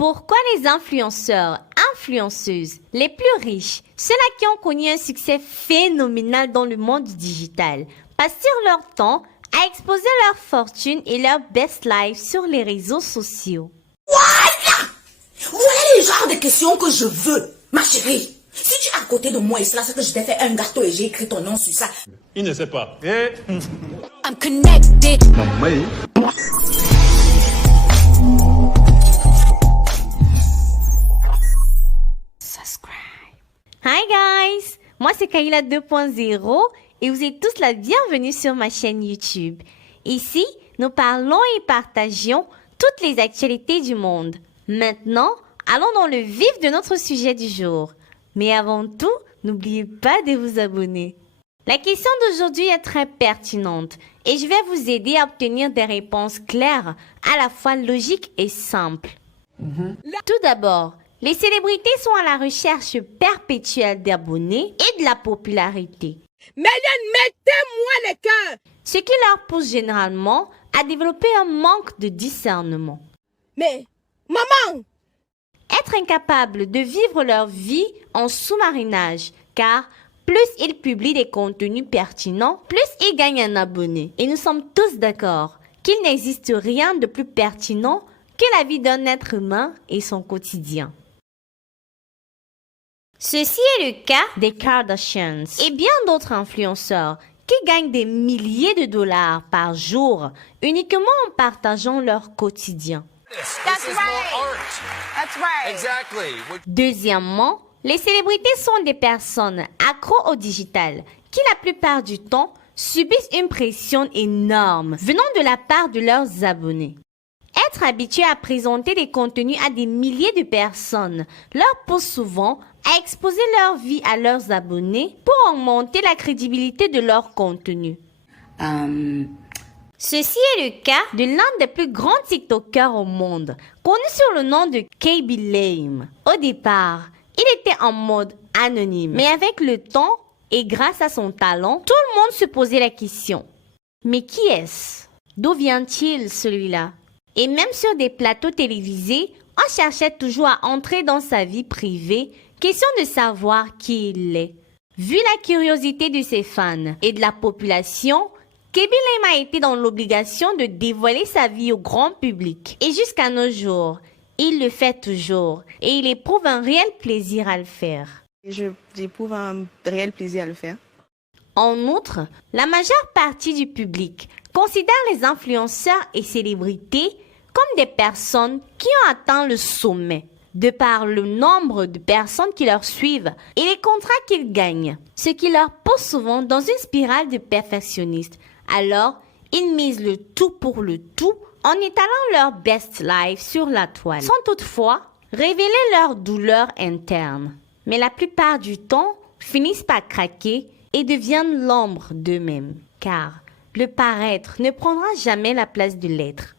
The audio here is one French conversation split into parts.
Pourquoi les influenceurs, influenceuses les plus riches, ceux-là qui ont connu un succès phénoménal dans le monde digital, passent-ils leur temps à exposer leur fortune et leur best life sur les réseaux sociaux? Voilà! Voilà les genres de questions que je veux, ma chérie. Si tu es à côté de moi et cela, c'est que je t'ai fait un gâteau et j'ai écrit ton nom sur ça. Il ne sait pas. I'm connected. Hi guys, moi c'est Kayla 2.0 et vous êtes tous la bienvenue sur ma chaîne YouTube. Ici, nous parlons et partageons toutes les actualités du monde. Maintenant, allons dans le vif de notre sujet du jour. Mais avant tout, n'oubliez pas de vous abonner. La question d'aujourd'hui est très pertinente et je vais vous aider à obtenir des réponses claires, à la fois logiques et simples. Tout d'abord, les célébrités sont à la recherche perpétuelle d'abonnés et de la popularité. Mettez-moi les cœurs. Ce qui leur pousse généralement à développer un manque de discernement. Mais, maman, Être incapables de vivre leur vie en sous-marinage, car plus ils publient des contenus pertinents, plus ils gagnent un abonné. Et nous sommes tous d'accord qu'il n'existe rien de plus pertinent que la vie d'un être humain et son quotidien. Ceci est le cas des Kardashians et bien d'autres influenceurs qui gagnent des milliers de dollars par jour uniquement en partageant leur quotidien. that's right. Exactly. Deuxièmement, les célébrités sont des personnes accros au digital qui la plupart du temps subissent une pression énorme venant de la part de leurs abonnés. Être habitué à présenter des contenus à des milliers de personnes leur pousse souvent à exposer leur vie à leurs abonnés pour augmenter la crédibilité de leur contenu. Ceci est le cas de l'un des plus grands TikTokers au monde, connu sur le nom de KB Lame. Au départ, il était en mode anonyme, mais avec le temps et grâce à son talent, tout le monde se posait la question. Mais qui est-ce? D'où vient-il celui-là? Et même sur des plateaux télévisés, on cherchait toujours à entrer dans sa vie privée, question de savoir qui il est. Vu la curiosité de ses fans et de la population, KB Lame a été dans l'obligation de dévoiler sa vie au grand public. Et jusqu'à nos jours, il le fait toujours et il éprouve un réel plaisir à le faire. J'éprouve un réel plaisir à le faire. En outre, la majeure partie du public considère les influenceurs et célébrités comme des personnes qui ont atteint le sommet, de par le nombre de personnes qui leur suivent et les contrats qu'ils gagnent, ce qui leur pousse souvent dans une spirale de perfectionniste. Alors, ils misent le tout pour le tout en étalant leur best life sur la toile, sans toutefois révéler leurs douleurs internes. Mais la plupart du temps, finissent par craquer et deviennent l'ombre d'eux-mêmes, car le paraître ne prendra jamais la place de l'être.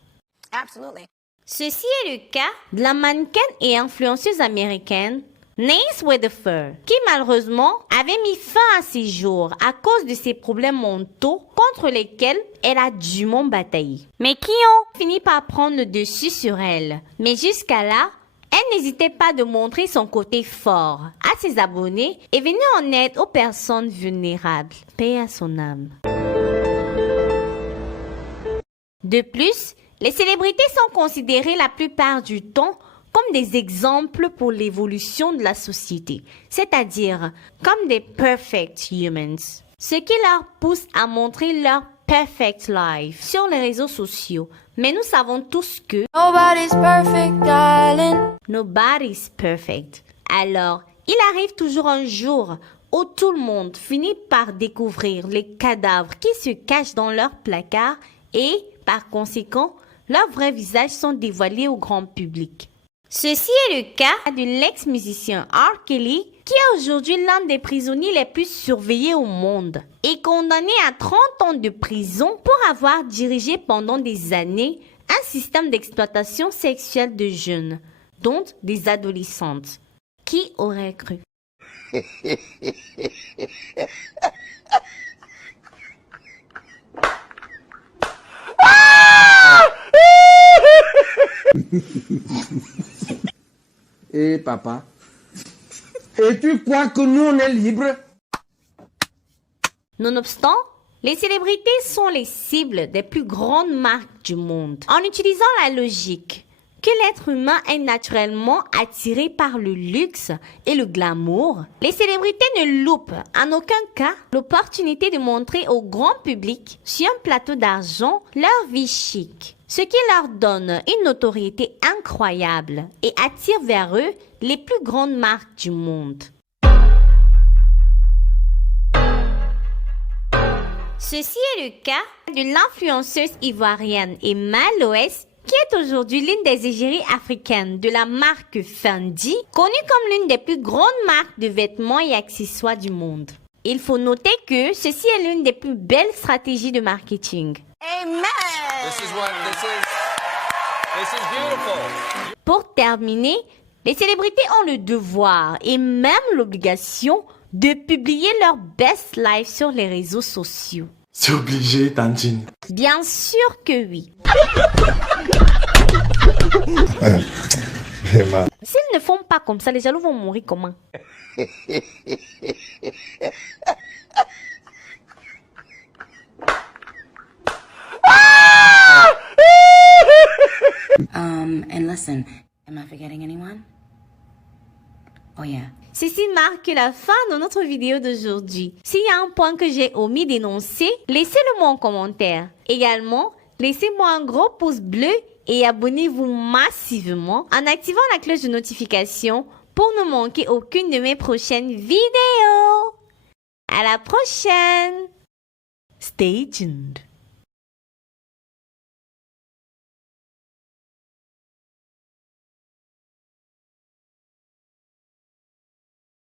Absolutely. Ceci est le cas de la mannequin et influenceuse américaine Nace Weatherford, qui malheureusement avait mis fin à ses jours à cause de ses problèmes mentaux contre lesquels elle a dûment bataillé, mais qui ont fini par prendre le dessus sur elle. Mais jusqu'à là, elle n'hésitait pas de montrer son côté fort à ses abonnés et venir en aide aux personnes vulnérables. Paix à son âme. De plus, les célébrités sont considérées la plupart du temps comme des exemples pour l'évolution de la société, c'est-à-dire comme des perfect humans, ce qui leur pousse à montrer leur perfect life sur les réseaux sociaux. Mais nous savons tous que Nobody's perfect, darling. nobody's perfect. Alors, il arrive toujours un jour où tout le monde finit par découvrir les cadavres qui se cachent dans leur placard et, par conséquent, leurs vrais visages sont dévoilés au grand public. Ceci est le cas de l'ex-musicien R. Kelly, qui est aujourd'hui l'un des prisonniers les plus surveillés au monde et condamné à 30 ans de prison pour avoir dirigé pendant des années un système d'exploitation sexuelle de jeunes, dont des adolescentes. Qui aurait cru? Et papa. Et tu crois que nous, on est libres? Nonobstant, les célébrités sont les cibles des plus grandes marques du monde. En utilisant la logique que l'être humain est naturellement attiré par le luxe et le glamour, les célébrités ne loupent en aucun cas l'opportunité de montrer au grand public sur un plateau d'argent leur vie chic, ce qui leur donne une notoriété incroyable et attire vers eux les plus grandes marques du monde. Ceci est le cas de l'influenceuse ivoirienne Emma Loès, qui est aujourd'hui l'une des égéries africaines de la marque Fendi, connue comme l'une des plus grandes marques de vêtements et accessoires du monde. Il faut noter que ceci est l'une des plus belles stratégies de marketing. Amen. This is beautiful. Pour terminer, les célébrités ont le devoir et même l'obligation de publier leur best life sur les réseaux sociaux. C'est obligé, Tantine. Bien sûr que oui. S'ils ne font pas comme ça, les jaloux vont mourir comment? And listen, am I forgetting anyone? Oh yeah. Ceci marque la fin de notre vidéo d'aujourd'hui. S'il y a un point que j'ai omis d'énoncer, laissez-le moi en commentaire. Également, laissez-moi un gros pouce bleu et abonnez-vous massivement en activant la cloche de notification pour ne manquer aucune de mes prochaines vidéos. À la prochaine! Stay tuned.